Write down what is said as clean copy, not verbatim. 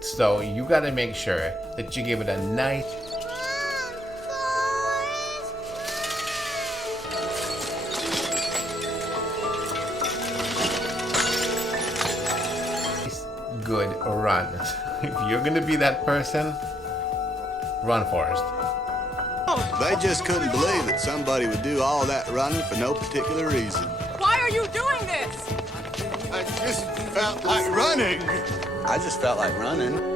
So you gotta make sure that you give it a nice good run. If you're gonna be that person, run, Forrest. They just couldn't believe that somebody would do all that running for no particular reason. Why are you doing this? I just felt like running. I just felt like running.